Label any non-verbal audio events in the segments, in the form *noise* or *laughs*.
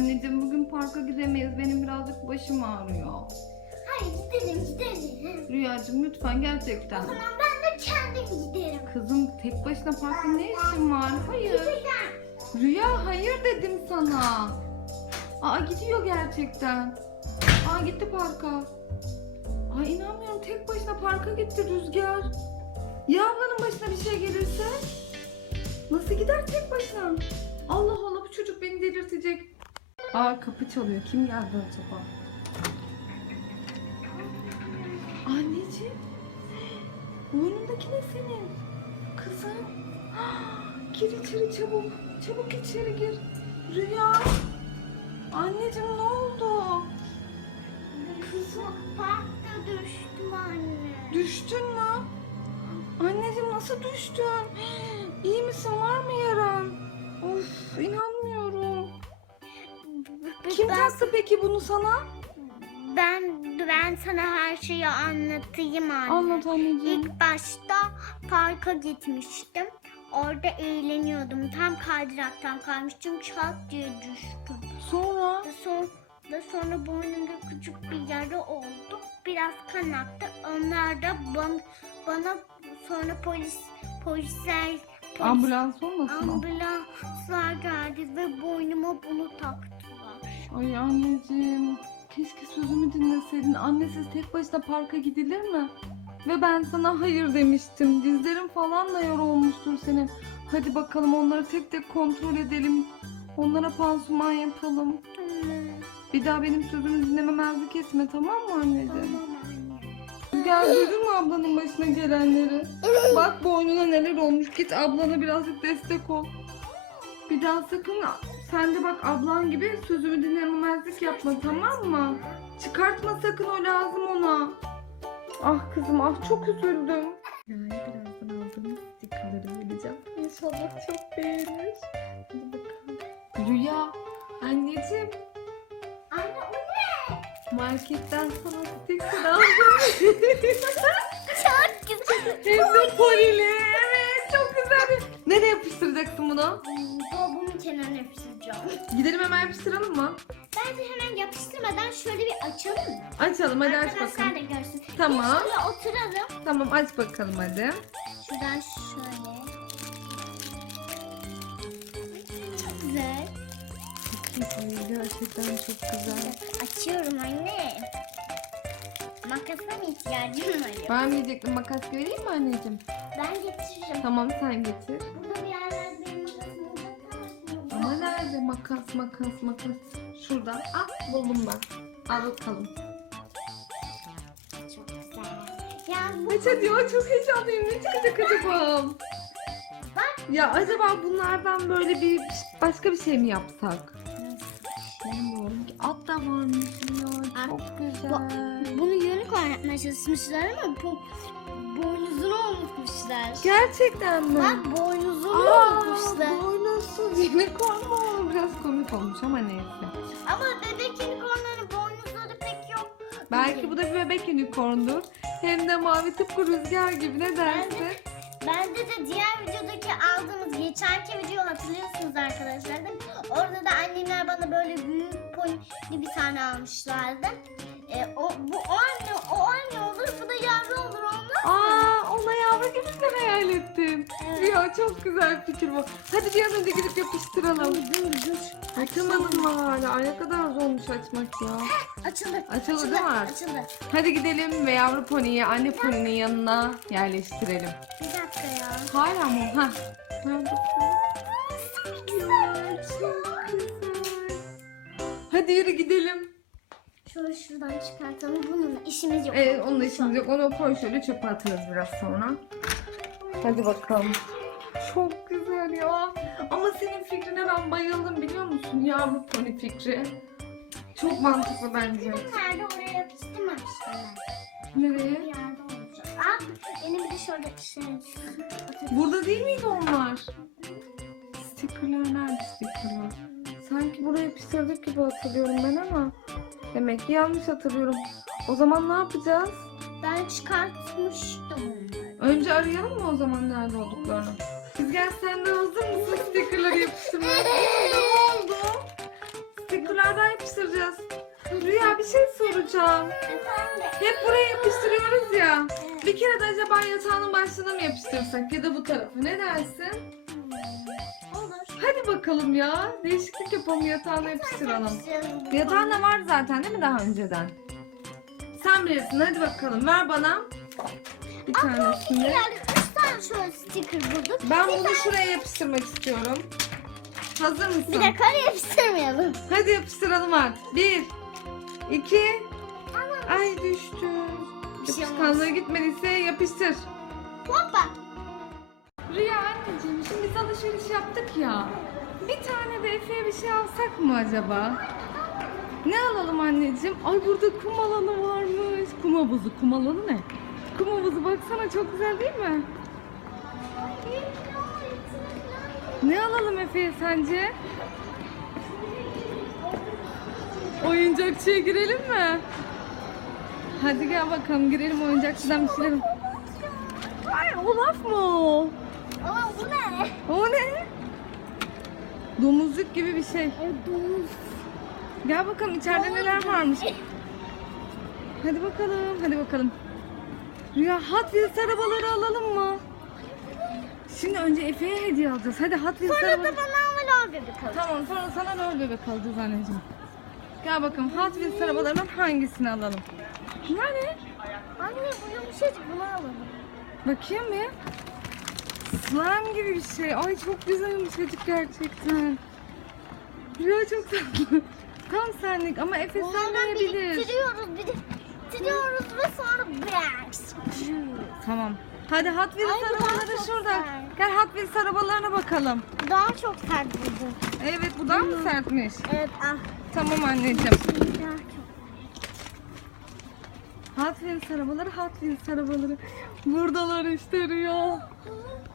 Anneciğim bugün parka gidemeyiz. Benim birazcık başım ağrıyor. Hayır gidelim gidelim. Rüyacığım lütfen gerçekten. O zaman ben de kendim giderim. Kızım tek başına parkta ne işin var? Hayır. Gideceğim. Rüya hayır dedim sana. Aa gidiyor gerçekten. Aa gitti parka. Ay inanmıyorum tek başına parka gitti Rüzgar. Ya ablanın başına bir şey gelirse? Nasıl gider tek başına? Allah Allah bu çocuk beni delirtecek. Aa kapı çalıyor. Kim geldi acaba? Anneciğim. Boynundaki ne senin? Kızım. *gasps* Gir içeri çabuk. Çabuk içeri gir. Rüya. Anneciğim ne oldu? Kızım parkta düştüm anne. Düştün mü? Anneciğim nasıl düştün? *gasps* İyi misin? Var mı yaran? Kim taktı peki bunu sana? ben, ben sana her şeyi anlatayım anne. Anlat anneciğim. İlk başta parka gitmiştim. Orada eğleniyordum. Tam kaydıraktan kaymıştım. Çat diye düştüm. Sonra? Sonra, ve sonra boynumda küçük bir yara oldu. Biraz kan aktı. Onlar da bana, bana sonra polis polisler polis, Ambulans olmasın ambulanslar geldi ve boynuma bunu taktılar. Ay anneciğim. Keşke sözümü dinleseydin. Annesiz tek başına parka gidilir mi? Ve ben sana hayır demiştim. Dizlerin falan da yara olmuştur senin. Hadi bakalım onları tek tek kontrol edelim. Onlara pansuman yapalım. Bir daha benim sözümü dinlememezlik etme tamam mı anneciğim? Gel duydun mu ablanın başına gelenleri? Bak boynuna neler olmuş. Git ablana birazcık destek ol. Bir daha sakın sen de bak ablan gibi sözümü dinlememezlik yapma tamam mı? Çıkartma sakın o lazım ona. Ah kızım ah çok üzüldüm. Yani birazdan aldığım stikerleri vereceğim. İnşallah çok beğenir. Hadi bakalım. Rüya anneciğim Anne o ne? marketten sana stiker aldım. *laughs* Çok güzel. Hem de polili. Evet çok güzel. Nereye yapıştıracaksın bunu? Kenarına yapıştıracağım. Gidelim hemen yapıştıralım mı? Bence hemen yapıştırmadan şöyle bir açalım mı? Açalım hadi aç Arkadaşlar bakalım. da görsün. Tamam. Bir şöyle oturalım. Tamam aç bakalım hadi. Şuradan şöyle. Çok güzel. Gerçekten çok güzel. Açıyorum anne. Makasa mı ihtiyacım var? Ben diyecektim makas göreyim mi anneciğim? Ben getiririm. Tamam sen getir. Burada bir nerede makas makas makas? Şuradan. Ah buldum ben. Al bakalım. Çok güzel. Ya bu ya çok heyecanlıyım. Ne çıkacak acaba? Bak. Ya acaba bunlardan böyle bir başka bir şey mi yapsak? Bilmiyorum ki. At da varmış ya. Çok güzel. bunu unicorn yapmaya çalışmışlar ama bu boynuzunu unutmuşlar. Gerçekten mi? Bak boynuzunu Aa, unutmuşlar. boynuzsuz unicorn Biraz komik olmuş ama neyse. Ama bebek unicornların boynuzları pek yok. Belki bu da bir bebek unicorndur. Hem de mavi tıpkı rüzgar gibi ne dersin? Bende de diğer videodaki aldığımız geçenki video hatırlıyorsunuz arkadaşlar değil mi? Orada da annemler bana böyle büyük pony bir tane almışlardı. E, o, bu anne, o anne olur, bu da yavru olur onlar. Aa, ona yavru gibi de hayal ettim. Evet. Ya çok güzel fikir bu. Hadi bir an önce gidip yapıştıralım. Dur dur. Açamadın mı hala? Ay ne kadar zormuş açmak ya. Açıldı. Açıldı değil mi? Açıldı. Hadi gidelim ve yavru poniyi anne poninin yanına yerleştirelim. Bir dakika ya. Hala mı? Ha. Hadi yürü gidelim. Şöyle şuradan çıkartalım. Bununla işimiz yok. Ee, onunla işimiz yok. Onu koy şöyle çöpe atarız biraz sonra. Hadi bakalım. Çok güzel ya. Ama senin fikrine ben bayıldım biliyor musun? Yavru pony fikri. Çok mantıklı bence. Nerede oraya yapıştırmamışlar. Nereye? Bir yerde olacak. Aa, benim bir de şöyle şey. Burada değil miydi onlar? Stickerlar nerede stickerlar? Sanki buraya yapıştırdık gibi hatırlıyorum ben ama. Demek ki yanlış hatırlıyorum. O zaman ne yapacağız? Ben çıkartmıştım. Önce arayalım mı o zaman nerede olduklarını? Rüzgar sen de hazır mısın stickerları yapıştırmaya? *laughs* ne oldu? Stickerlardan yapıştıracağız. Rüya bir şey soracağım. Hep buraya yapıştırıyoruz ya. Bir kere de acaba yatağının başına mı yapıştırsak ya da bu tarafı ne dersin? Hadi bakalım ya. Değişiklik yapalım yatağına yapıştıralım. Yapıştıralım. Yatağında var zaten değil mi daha önceden? Sen bilirsin hadi bakalım ver bana. Bir tanesini. Üç tane şöyle sticker bulduk. Ben Bir bunu tane- şuraya yapıştırmak istiyorum. Hazır mısın? Bir dakika oraya yapıştırmayalım. Hadi yapıştıralım artık. Bir, iki, ay düştü. Bir şey Yapışkanlığı gitmediyse yapıştır. hoppa. Rüya anneciğim şimdi biz alışveriş yaptık ya. Bir tane de Efe'ye bir şey alsak mı acaba? Ne alalım anneciğim? Ay burada kum alanı varmış. Kum havuzu. Kum alanı ne? Kum havuzu baksana çok güzel değil mi? Ne alalım Efe'ye sence? Oyuncakçıya girelim mi? Hadi gel bakalım girelim oyuncakçıdan bir şeyler. Ay Olaf mı o? Ama bu ne? O ne? Domuzluk gibi bir şey. E, domuz. Gel bakalım içeride neler varmış. Hadi bakalım, hadi bakalım. Rüya Hot Wheels arabaları alalım mı? Şimdi önce Efe'ye hediye alacağız. Hadi Hot Wheels Sonra da arabaları. bana ama lol bebek alır. Tamam sonra sana rol bebek alacağız anneciğim. Gel bakalım Hot Wheels arabalarından hangisini alalım? Bunlar ne? Anne bu yumuşacık bunu alalım. Bakayım bir. Slime gibi bir şey. Ay çok güzel yumuşacık gerçekten. Rüya çok tatlı. Tam senlik ama Efe Onlardan sevmeyebilir. biriktiriyoruz, biriktiriyoruz ve sonra bang. Tamam. Hadi Hot Wheels Ay, bu daha arabaları çok şurada. sert. Gel Hot Wheels arabalarına bakalım. Daha çok sert buldum. Evet bu daha mı sertmiş? Evet ah. Tamam anneciğim. Daha çok. Hot Wheels arabaları, Hot Wheels arabaları. Buradalar işte Rüya.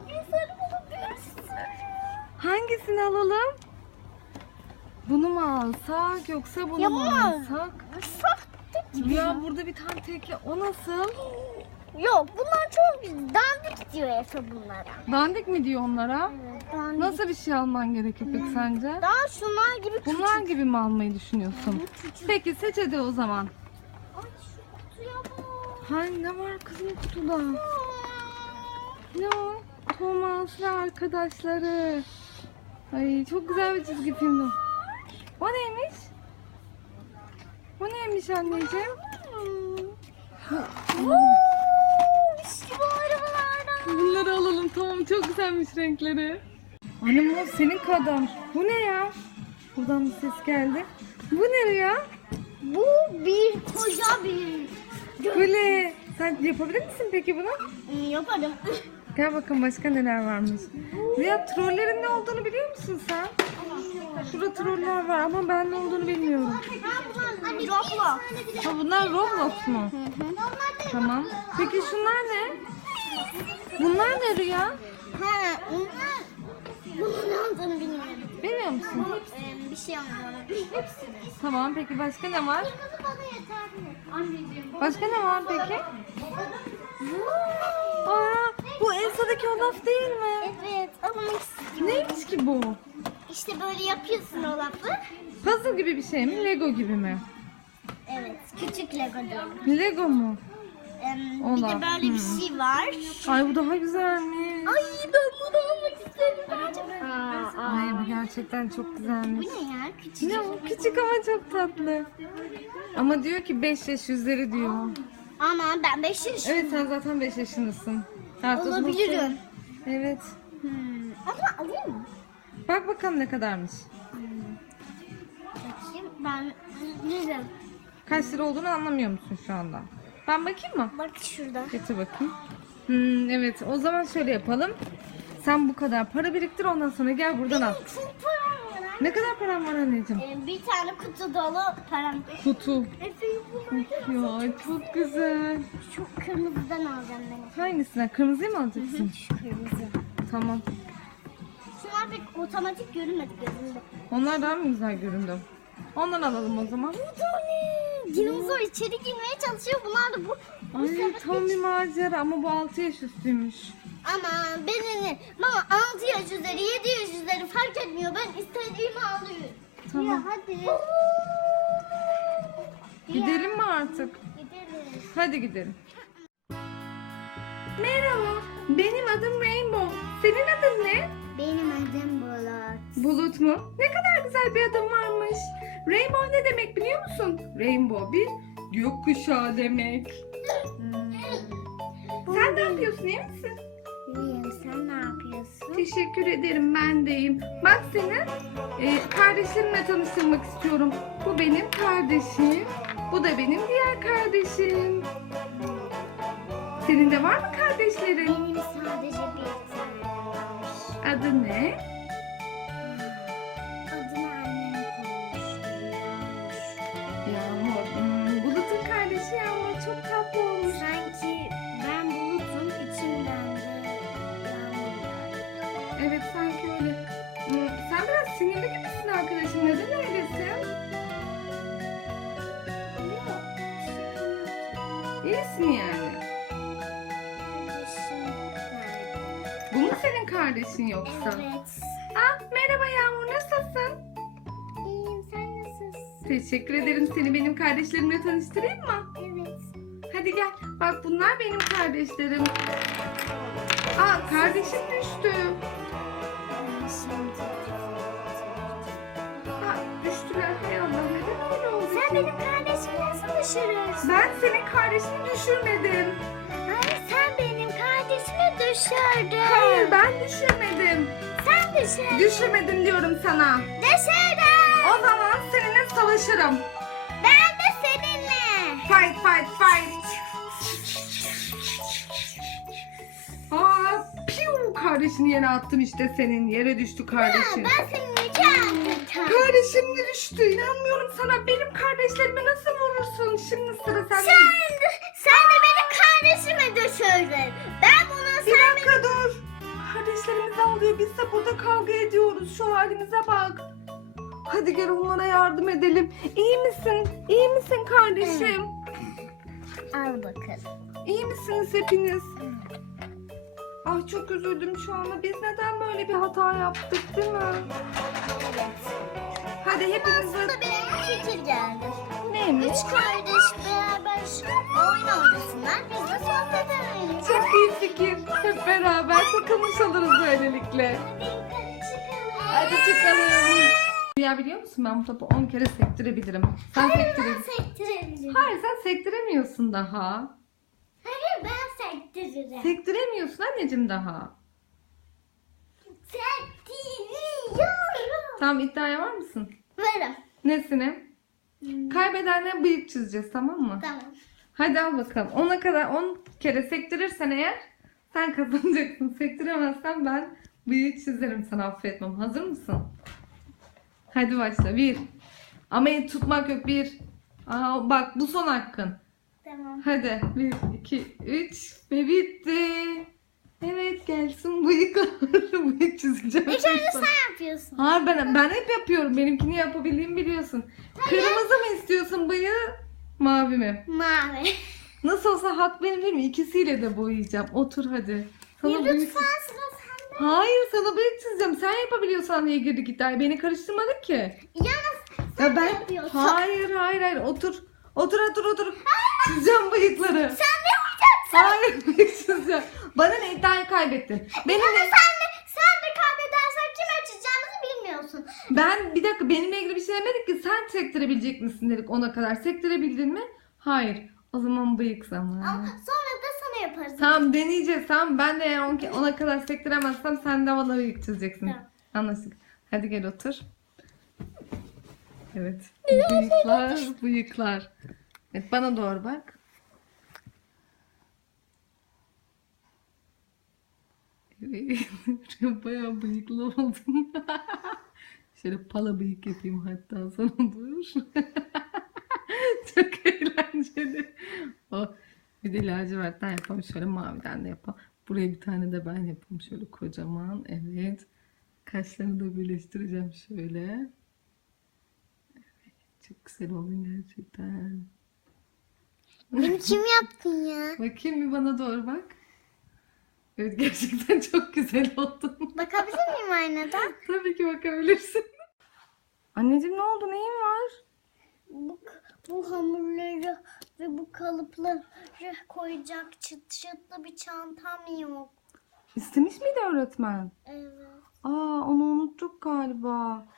Bir sarı bulup bir sürü. Hangisini alalım? Bunu mu alsak yoksa bunu Ya mu al. alsak? Sahte gibi. Rüya burada bir tane tekli. O nasıl? Yok bunlar çok dandik diyor Efe bunlara. Dandik mi diyor onlara? Evet, dandik. Nasıl bir şey alman gerekir peki sence? Daha şunlar gibi küçük. Bunlar gibi mi almayı düşünüyorsun? küçük. Peki seç hadi o zaman. Ay şu kutuya bak. Hay ne var kızım kutuda? Ne o? Thomas ve arkadaşları. Ay çok güzel bir çizgi film. O neymiş? O neymiş anneciğim? İşte bu arabalardan. Bunları alalım tamam çok güzelmiş renkleri. Annem o senin kadar. Bu ne ya? Buradan bir ses geldi. Bu ne ya? Bu bir koca bir. Kule. Sen yapabilir misin peki bunu? Yaparım. Gel bakalım başka neler varmış. Rüya trollerin ne olduğunu biliyor musun sen? Şurada troller var ama ben ne olduğunu bilmiyorum. Roblox. Ha bunlar Roblox mu? Tamam. Peki şunlar ne? Bunlar ne Rüya? Ha, onlar bunun ne olduğunu bilmiyorum. Bilmiyor musun? Ee, bir şey anlıyorum. Tamam peki başka ne var? Başka ne var peki? Aa, bu Elsa'daki Olaf değil mi? Evet, almak istiyorum. Neymiş ki bu? İşte böyle yapıyorsun o lafı. Puzzle gibi bir şey mi? Lego gibi mi? Evet, küçük Lego diyorum. Lego mu? Ee, bir Olaf, de böyle hmm. bir şey var. Ay bu daha güzelmiş. Ay ben bunu almak isterim. Bence. Aa, Ay bu gerçekten çok Bu güzelmiş. ne ya? Küçük. Ne o? Küçük ama çok tatlı. Ama diyor ki 5 yaş üzeri diyor. Ama ben 5 yaşındayım. Evet sen zaten 5 yaşındasın. Artık Olabilirim. Evet. Hmm. Ama alayım mı? Bak bakalım ne kadarmış. Bakayım ben bilirim. Kaç lira olduğunu anlamıyor musun şu anda? Ben bakayım mı? Bak şurada. Getir bakayım. Hmm, evet o zaman şöyle yapalım. Sen bu kadar para biriktir ondan sonra gel buradan al. Çok param var. Ne kadar paran var anneciğim? Ee, bir tane kutu dolu param. Kutu. Ya çok güzel. Şu kırmızıdan alacağım ben. Hangisinden? Kırmızıyı mı alacaksın? Şu kırmızı. Tamam. Şunlar pek otomatik görünmedi gözümde. Onlar daha mı güzel göründü? Ondan alalım o zaman. Bu da ne? Dinozor içeri girmeye çalışıyor. Bunlar da bu. bu Ay tam bir macera ama bu 6 yaş üstüymüş. Ama beni Mama 6 yaş üzeri 7 yaş üzeri fark etmiyor. Ben istediğimi alıyorum. Tamam. Ya hadi. Gidelim mi artık? Gideriz. Hadi gidelim. Merhaba, benim adım Rainbow. Senin adın ne? Benim adım Bulut. Bulut mu? Ne kadar güzel bir adım varmış. Rainbow ne demek biliyor musun? Rainbow bir gökkuşağı demek. *laughs* Hmm. Sen ne yapıyorsun iyi misin? İyiyim. Sen ne yapıyorsun? Teşekkür ederim ben deyim. Bak seni e, kardeşlerimle tanıştırmak istiyorum. Bu benim kardeşim. Bu da benim diğer kardeşim. Senin de var mı kardeşlerin? Benim sadece bir tane varmış. Adı ne? Evet sanki öyle. Hmm, sen biraz sinirli gibisin arkadaşım. Neden öylesin? Yok. İyisin yani. Bu mu senin kardeşin yoksa? Evet. Ah, merhaba Yağmur nasılsın? İyiyim, sen nasılsın? Teşekkür ederim. Seni benim kardeşlerimle tanıştırayım mı? Evet. Hadi gel. Bak bunlar benim kardeşlerim. Aa kardeşim düştü. Ha, düştüler. Hay Allah neden öyle oldu? Sen benim kardeşimi nasıl düşürürsün? Ben senin kardeşini düşürmedim. Hayır, sen benim kardeşimi düşürdün. Hayır ben düşürmedim. Sen düşürdün. Düşürmedim diyorum sana. Düşürdün. O zaman seninle savaşırım. Ben de seninle. Fight fight fight. Kardeşini yere attım işte senin. Yere düştü kardeşin. Ben senin iki attım. Kardeşim de düştü. İnanmıyorum sana. Benim kardeşlerime nasıl vurursun? Şimdi sıra sende. Sen sen de benim kardeşimi düşürdün. Ben bunu Bir sen... dakika dur. Kardeşlerimiz ağlıyor. Biz de burada kavga ediyoruz. Şu halimize bak. Hadi gel onlara yardım edelim. İyi misin? İyi misin kardeşim? Al bakalım. İyi misiniz hepiniz? Ay çok üzüldüm şu anda. Biz neden böyle bir hata yaptık değil mi? Hadi hepimiz Aslında benim fikir geldi. neymiş? Üç kardeş beraber oyun oynasınlar. Biz de sohbet edelim. Çok iyi fikir. Hep beraber takılmış oluruz böylelikle. Hadi çıkalım. Ya biliyor musun ben bu topu 10 kere sektirebilirim. Sen Hayır sektirir. ben sektiririm. Hayır sen sektiremiyorsun daha. Sektiririm. Sektiremiyorsun anneciğim daha. Sektiriyorum. Tamam iddiaya var mısın? Varım. Nesine? Kaybedenle bıyık çizeceğiz tamam mı? Tamam. Hadi al bakalım. Ona kadar 10 kere sektirirsen eğer sen *laughs* kazanacaksın. Sektiremezsen ben bıyık çizerim sana affetmem. Hazır mısın? Hadi başla. Bir. Ama tutmak yok. Bir. Aa, bak bu son hakkın. Tamam. Hadi. Bir, iki, üç ve bitti. Evet gelsin bıyıklar. *laughs* bıyık çizeceğim. İlk önce sen yapıyorsun. Hayır ben, ben hep yapıyorum. Benimkini yapabildiğimi biliyorsun. Kırmızı mı istiyorsun bıyığı? Mavi mi? Mavi. Nasıl olsa hak benim değil mi? İkisiyle de boyayacağım. Otur hadi. Sana Ya bıyık... lütfen sıra sende. Hayır sana bıyık çizeceğim. Sen yapabiliyorsan niye girdik iddiaya? Beni karıştırmadık ki. Yalnız sen Ya ben... yapıyorsun. Hayır hayır hayır otur. Otur otur otur. Çizeceğim bıyıkları. Sen ne yapacaksın? Hayır *laughs* bıyık çizeceğim. Bana ne iddiayı kaybettin. Benim Ama sen de, sen de kaybedersen kim açacağımızı bilmiyorsun. Ben bir dakika benimle ilgili bir şey demedik ki sen sektirebilecek misin dedik ona kadar. Sektirebildin mi? Hayır. O zaman bıyık zamanı. Ama sonra da sana yaparız. Tamam deneyeceğiz tamam. Ben de eğer on- ona kadar sektiremezsem sen de bana bıyık çizeceksin. Tamam. Anlaştık. Hadi gel otur. Evet. Bıyıklar, bıyıklar. Evet bana doğru bak. *laughs* Bayağı bıyıklı oldum. *laughs* Şöyle pala bıyık yapayım hatta sana dur. *laughs* Çok eğlenceli. O bir de lacivertten yapalım. Şöyle maviden de yapalım. Buraya bir tane de ben yapayım. Şöyle kocaman. Evet. Kaşlarını da birleştireceğim şöyle. Evet, çok güzel oldun gerçekten. Beni kim yaptın ya? Bakayım bir bana doğru bak. Evet gerçekten *laughs* çok güzel oldun. Bakabilir miyim aynadan? Tabii ki bakabilirsin. Anneciğim ne oldu? Neyin var? Bu, bu hamurları ve bu kalıpları koyacak çıt çıtlı bir çantam yok. İstemiş miydi öğretmen? Evet. Aa onu unuttuk galiba.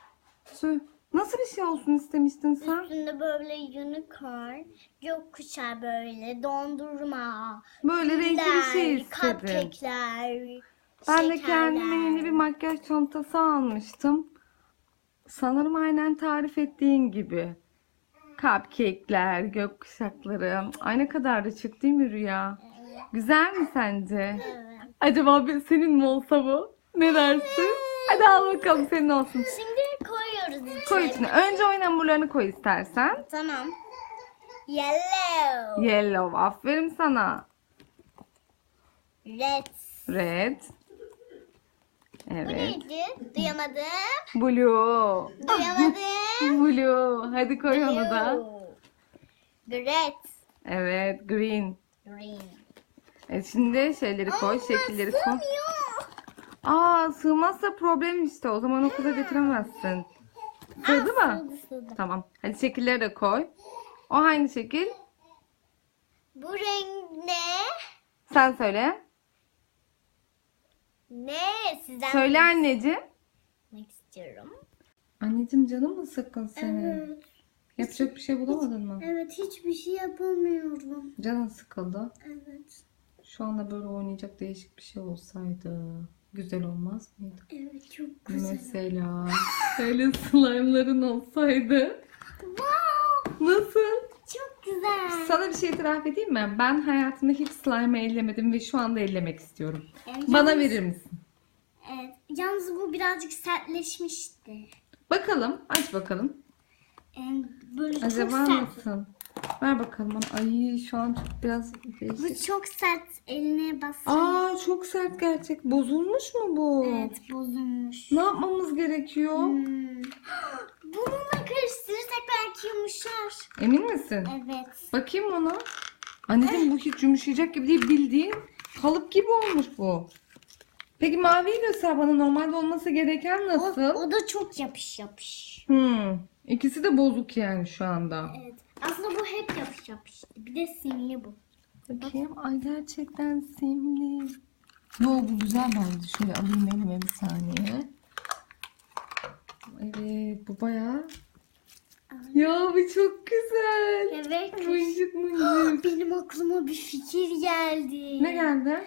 Sö- Nasıl bir şey olsun istemiştin sen? Üstünde böyle unicorn, gökkuşağı böyle, dondurma, Böyle renkli bir şey istedim. cupcake'ler, Ben de kendime yeni bir makyaj çantası almıştım. Sanırım aynen tarif ettiğin gibi. Cupcake'ler, gökkuşakları. Ay ne kadar da çıktı değil mi Rüya? Güzel mi sence? evet. Acaba bir- senin mi olsa bu? Ne dersin? Hadi al bakalım senin olsun. Şimdi. Koy içine. Önce oyun hamurlarını koy istersen. Tamam. Yellow, Yellow. Aferin sana. red. Red. Bu Evet. neydi? Duyamadım. Blue. Duyamadım. *laughs* Blue. Hadi koy onu da. Blue. Red. Evet. Green. Green. E şimdi şeyleri koy, Ama şekilleri koy. sığmıyor. Aa sığmazsa problem işte. O zaman okula götüremezsin. Sığdı Aa, mı? sığdı, sığdı. Tamam. Hadi şekilleri de koy. O hangi şekil? Bu renk ne? Sen söyle. Ne? Sizden Söyle anneciğim. bilmek istiyorum. Anneciğim canım mı sıkkın senin? Evet. Yapacak bir şey bulamadın mı? Evet hiçbir şey yapamıyorum. Canın sıkıldı. Evet. Şu anda böyle oynayacak değişik bir şey olsaydı güzel olmaz mıydı? Evet çok güzel. Mesela öyle slime'ların olsaydı. Wow, Nasıl? çok güzel. Sana bir şey itiraf edeyim mi? Ben hayatımda hiç slime ellemedim ve şu anda ellemek istiyorum. Yani Bana yalnız- verir misin? Evet. Yalnız bu birazcık sertleşmişti. Bakalım. Aç bakalım. Yani böyle Acaba çok sert. nasıl? Ver bakalım. Ay şu an çok biraz Bu değişik. çok sert. Eline bas. Aa çok sert gerçek. Bozulmuş mu bu? Evet bozulmuş. Ne yapmamız gerekiyor? Hmm. *gasps* Bununla karıştırırsak belki yumuşar. Emin misin? Evet. Bakayım ona. Anneciğim bu hiç yumuşayacak gibi değil. Bildiğin kalıp gibi olmuş bu. Peki maviyi göster bana. Normalde olması gereken O, nasıl? o da çok yapış yapış. Hmm. İkisi de bozuk yani şu anda. Evet. Aslında bu hep yapış yapış. Bir de simli bu. Bakayım. Ay gerçekten simli. Yo bu güzel bence. Şöyle alayım elime bir saniye. Evet bu bayağı. Ya bu çok güzel. Evet. Mıncık mıncık. Benim aklıma bir fikir geldi. Ne geldi?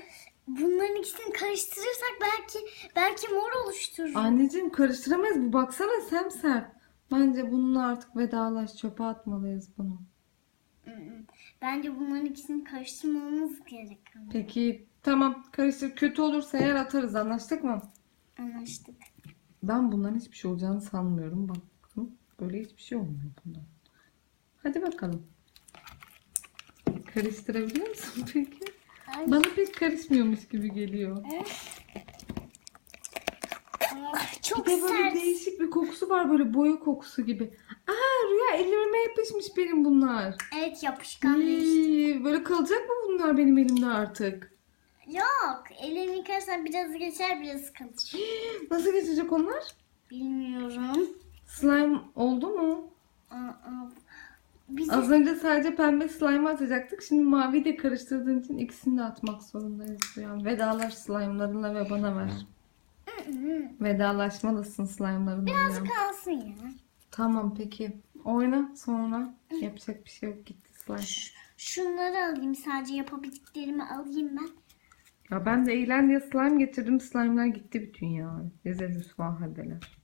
Bunların ikisini karıştırırsak belki belki mor oluşturur. Anneciğim karıştıramayız. Bu baksana semsert. Bence bununla artık vedalaş çöpe atmalıyız bunu. Bence bunların ikisini karıştırmamız gerek. ama. Peki tamam karıştır. Kötü olursa eğer atarız anlaştık mı? Anlaştık. Ben bunların hiçbir şey olacağını sanmıyorum. Bakın böyle hiçbir şey olmuyor bundan. Hadi bakalım. Karıştırabiliyor musun *laughs* peki? Ay, Bana pek karışmıyormuş gibi geliyor. Çok Bir de böyle sert. değişik bir kokusu var böyle boya kokusu gibi. Aa Rüya ellerime yapışmış benim bunlar. Evet yapışkanlaştı. İyi, böyle kalacak mı bunlar benim elimde artık? Yok. Elini yıkarsan biraz geçer biraz kalır. Nasıl geçecek onlar? Bilmiyorum. Slime oldu mu? Aa, Az önce sadece pembe slime atacaktık. Şimdi mavi de karıştırdığın için ikisini de atmak zorundayız. Yani vedalaş slime'larınla ve bana ver. Vedalaşmalısın slime'larınla. Biraz ya. kalsın ya. Tamam peki. Oyna sonra. Yapacak bir şey yok. Gitti slime. Şunları alayım sadece yapabildiklerimi alayım ben. Ya ben de eğlen diye slime getirdim. Slime'lar gitti bütün ya. Rezil rüsva haldeler.